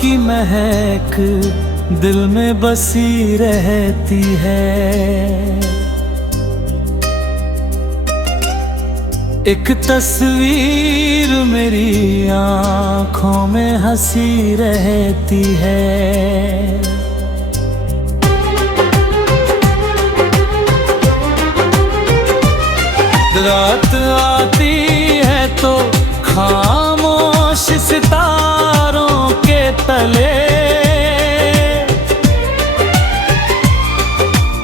की महक दिल में बसी रहती है। एक तस्वीर मेरी आँखों में हंसी रहती है। रात आती है तो खामोश सितारों के तले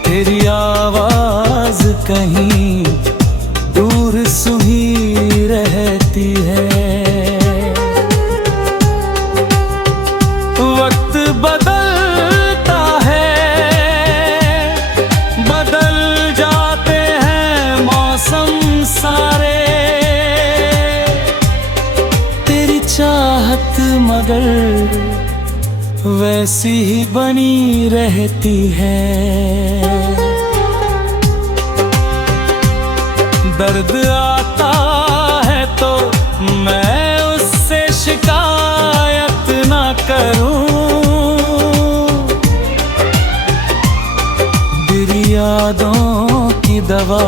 तेरी आवाज कहीं दूर सुनी रहती है। वक्त बदलता है, बदल जाते हैं मौसम सारे, तेरी चाहत मगर वैसी ही बनी रहती है। दर्द आता है तो मैं उससे शिकायत ना करूं, तेरी यादों की दवा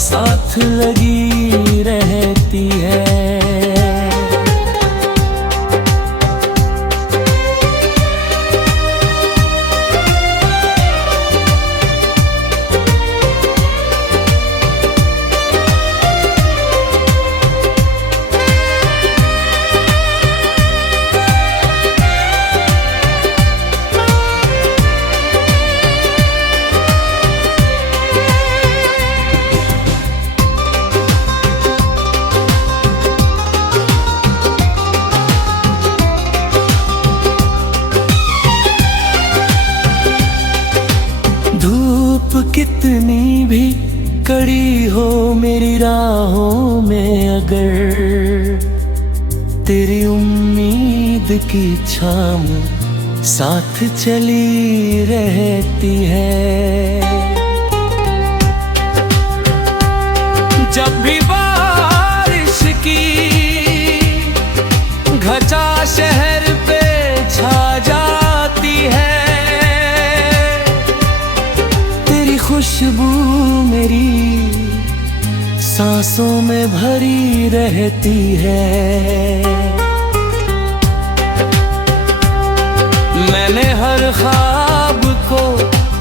साथ लगी रहती है। कितनी भी कड़ी हो मेरी राहों में, अगर तेरी उम्मीद की छाम साथ चली रहती है। जब भी बारिश की घटा शहर पे छा जाती है, खुशबू मेरी सांसों में भरी रहती है। मैंने हर ख्वाब को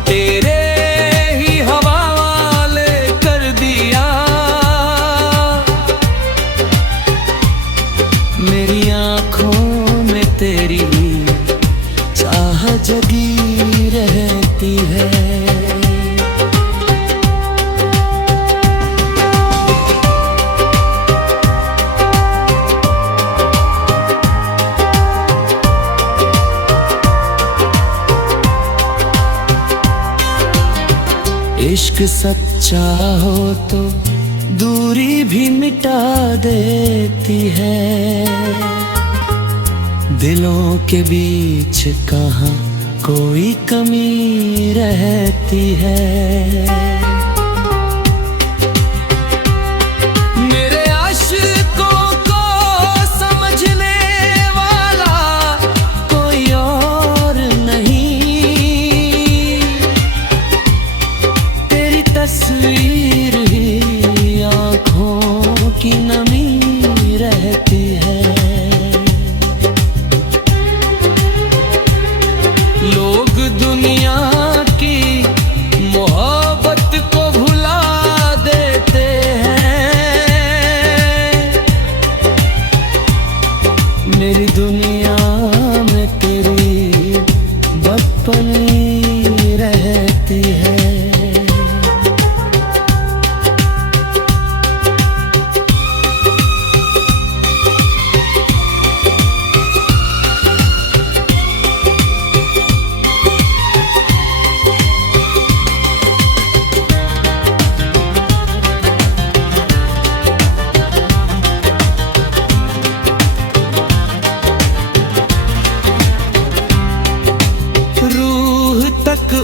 तेरे ही हवाले कर दिया, मेरी आँखों में तेरी चाह जगी रहती है। इश्क सच्चा हो तो दूरी भी मिटा देती है। दिलों के बीच कहाँ कोई कमी रहती है। मेरे आशिकों को समझने वाला कोई और नहीं, तेरी तस्वीर ही आँखों की नमी रहती है। लोग दुनिया की मोहब्बत को भुला देते हैं, मेरी दुनिया में तेरी बचपनी रहती है।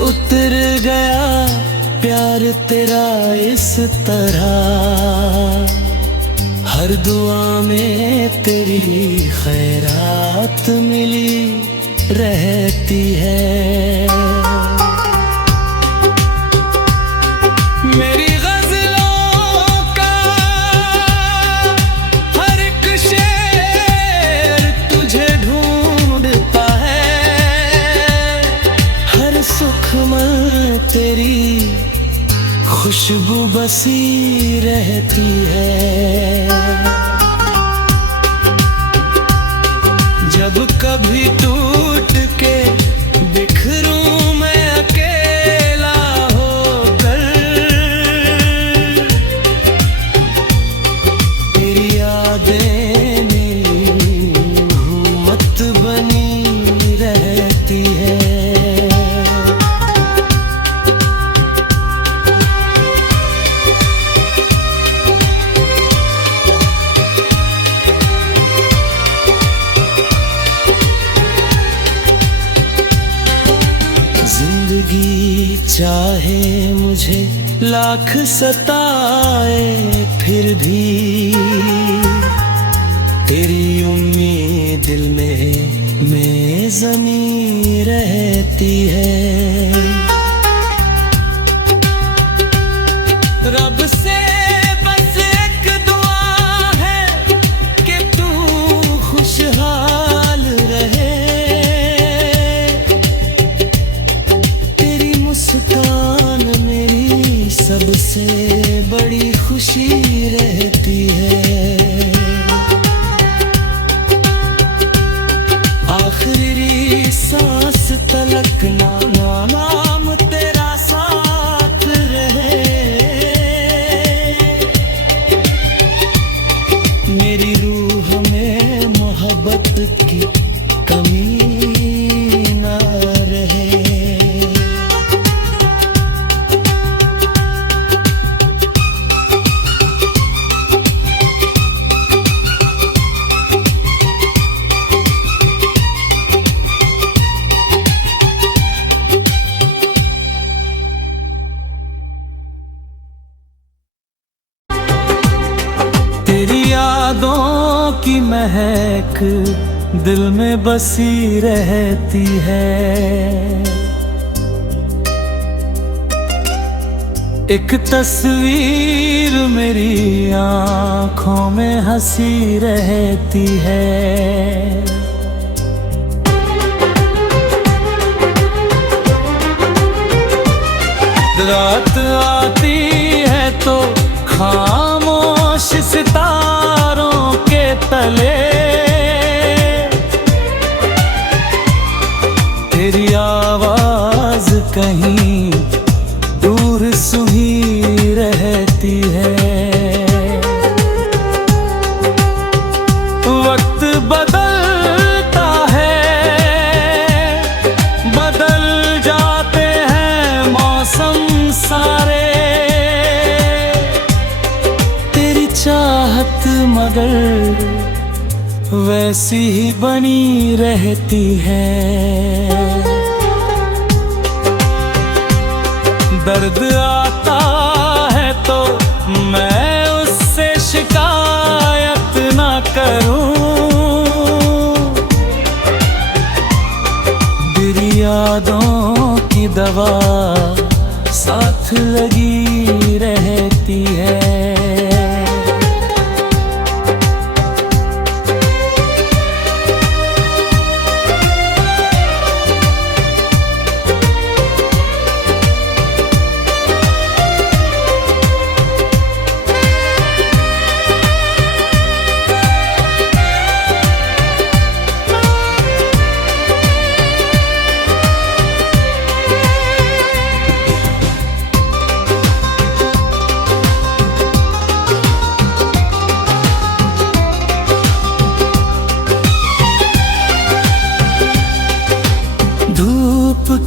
उतर गया प्यार तेरा इस तरह, हर दुआ में तेरी खैरात मोहब्बत मिली रहती है। मेरी गजलों का हर एक शेर तुझे ढूंढता है, हर सुख में तेरी खुशबू बसी रहती है। जब कभी टूट के बिखरूं मैं अकेला होकर, तेरी यादें मेरी हुम्मत बनी रहती है। जिंदगी चाहे मुझे लाख सताए, फिर भी तेरी उम्मीद दिल में ज़मीं रहती है। रब से बस एक दुआ है कि तू खुशहाल रहे, मुस्कान मेरी सबसे बड़ी खुशी रहती है। आखिरी सांस तलक नाम तेरा साथ रहे, मेरी रूह में मोहब्बत की कमी ना रहे। तेरी यादों की महक दिल में बसी रहती है। एक तस्वीर मेरी आँखों में हंसी रहती है। रात आती है तो खामोश सितारों के तले तेरी आवाज कहीं दूर सुनी रहती है। वक्त बदलता है, बदल जाते हैं मौसम सारे, तेरी चाहत मगर वैसी ही बनी रहती है। दर्द आता है तो मैं उससे शिकायत ना करूं, तेरी यादों की दवा साथ लगी रहती है।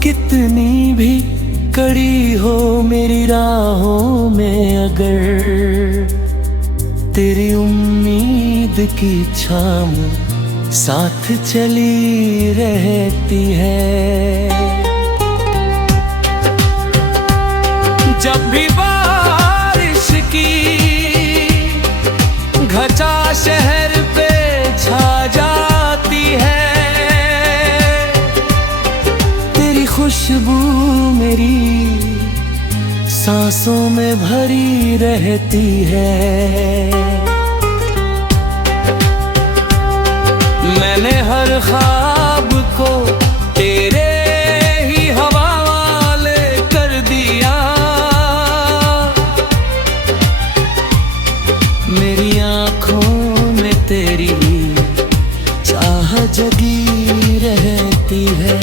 कितनी भी कड़ी हो मेरी राहों में, अगर तेरी उम्मीद की छाम साथ चली रहती है। जब भी बारिश की घटा शहर पे छा जाती है, सांसों में भरी रहती है। मैंने हर ख्वाब को तेरे ही हवाले कर दिया। मेरी आँखों में तेरी चाह जगी रहती है।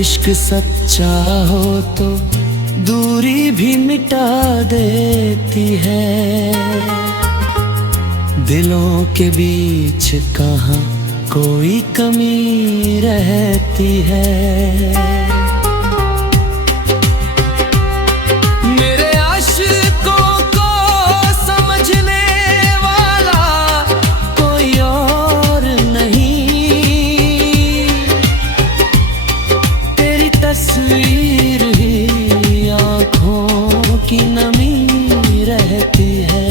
इश्क सच्चा हो तो दूरी भी मिटा देती है। दिलों के बीच कहाँ कोई कमी रहती है। मेरे आशिकों को समझने वाला कोई और नहीं। तेरी तस्वीर ही आँखों की नमी रहती है।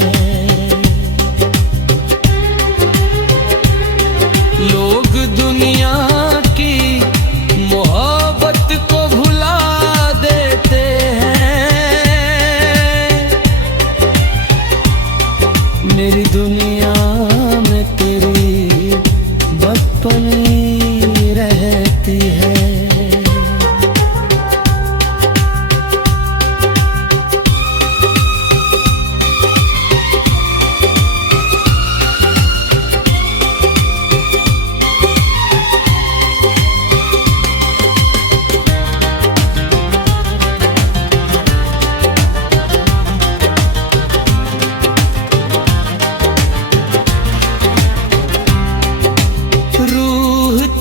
लोग दुनिया की मोहब्बत को भुला देते हैं। मेरी दुनिया में तेरी बचपनी रहती है।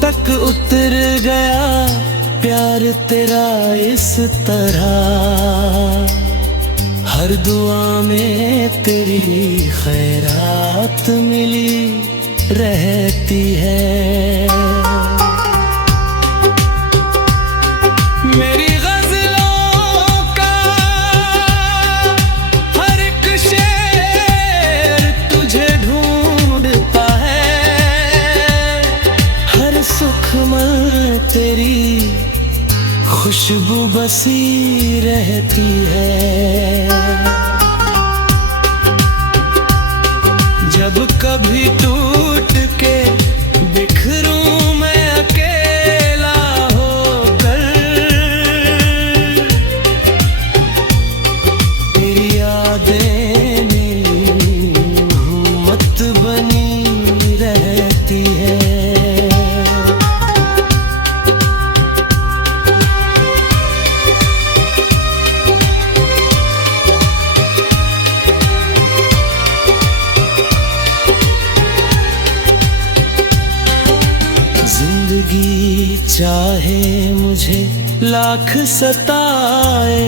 तक उतर गया प्यार तेरा इस तरह। हर दुआ में तेरी खैरात मिली रहती है। मेरी गज़लों का हर एक शेर तुझे ढूंढता है। हर सुखमय तेरी खुशबू बसी रहती है। जब कभी टूट के बिखरूं मैं अकेला होकर, तेरी यादें मेरी हुम्मत बनी रहती है। जिंदगी चाहे मुझे लाख सताए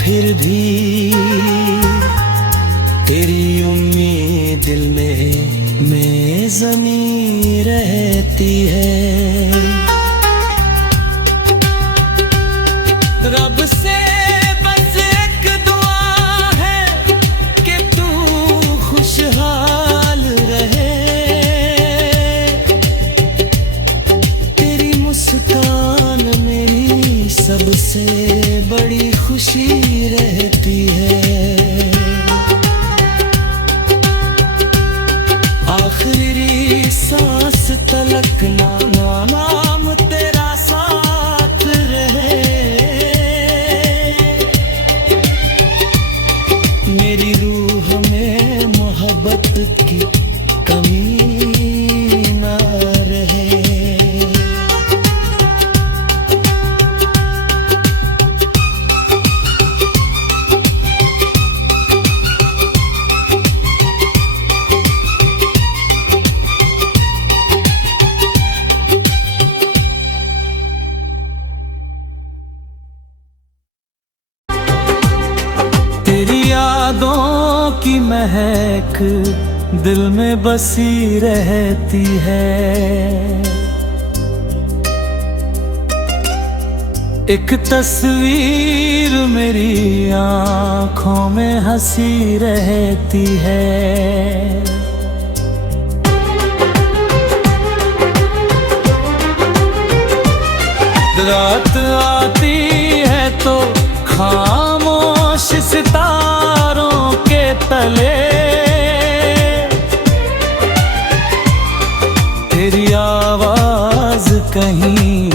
फिर भी तेरी उम्मीद दिल में ज़मीं रहती है। रब से बस एक दुआ है कि तू खुशहाल रहे। तेरी मुस्कान मेरी सबसे बड़ी खुशी रहती है। आखिरी सांस तलक नाम तेरा साथ रहे। मेरी रूह में मोहब्बत की कमी ना रहे। तेरी यादों की महक दिल में बसी रहती है। एक तस्वीर मेरी आंखों में हंसी रहती है। रात आती है तो खामोश सितारों के तले तेरी आवाज कहीं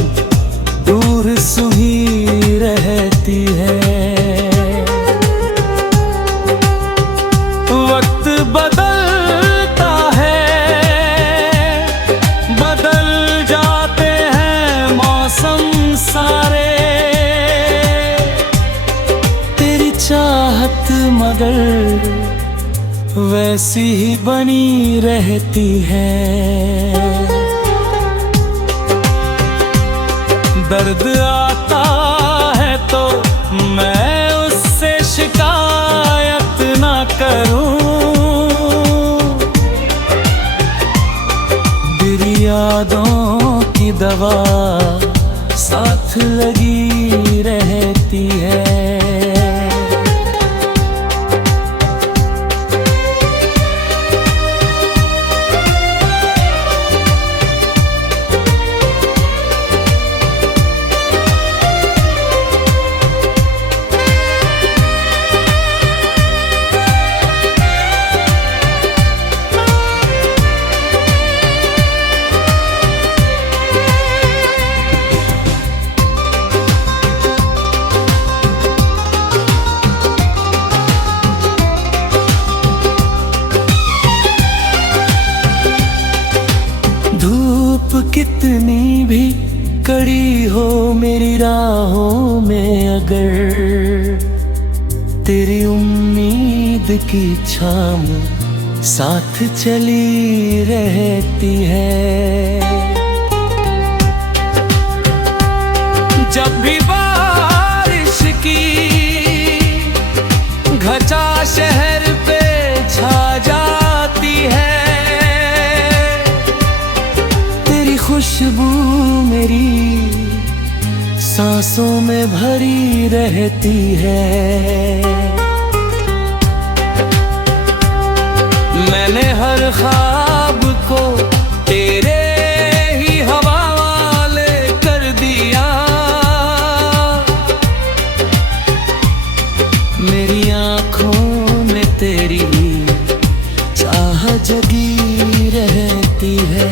दूर सुनी रहती है। वक्त बदलता है, बदल जाते हैं मौसम सारे, तेरी चाहत मगर वैसी ही बनी रहती है। दर्द आता है तो मैं उससे शिकायत ना करूं, तेरी यादों की दवा साथ लगी रहती है। कितनी भी कड़ी हो मेरी राहों में, अगर तेरी उम्मीद की छाम साथ चली रहती है। जब भी बारिश की घटा शहर पे छा जाती है, खुशबू मेरी सांसों में भरी रहती है। मैंने हर ख्वाब को तेरे ही हवाले कर दिया, मेरी आँखों में तेरी चाह जगी रहती है।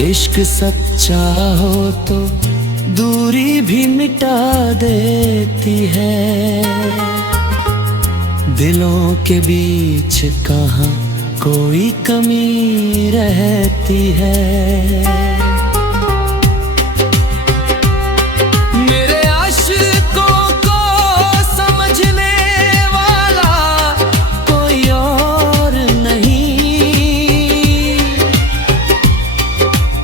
इश्क सच्चा हो तो दूरी भी मिटा देती है, दिलों के बीच कहाँ कोई कमी रहती है। मेरे आशिकों को समझने वाला कोई और नहीं,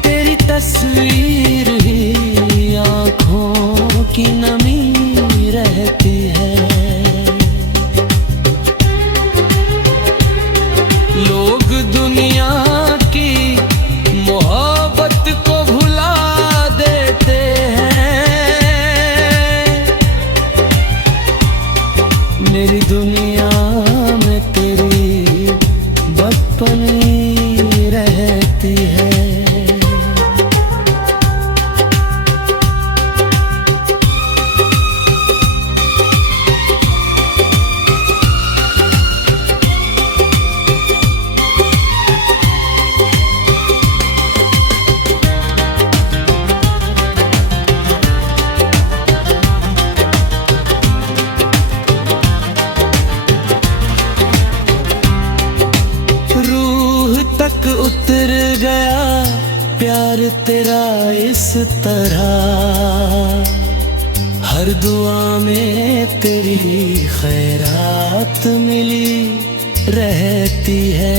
तेरी तस्वीर ही आँखों की नमी रहती है। लोग दुनिया की मोहब्बत को भुला देते हैं, मेरी दुनिया में तेरी बचपनी रहती है। तक उतर गया प्यार तेरा इस तरह, हर दुआ में तेरी खैरात मिली रहती है।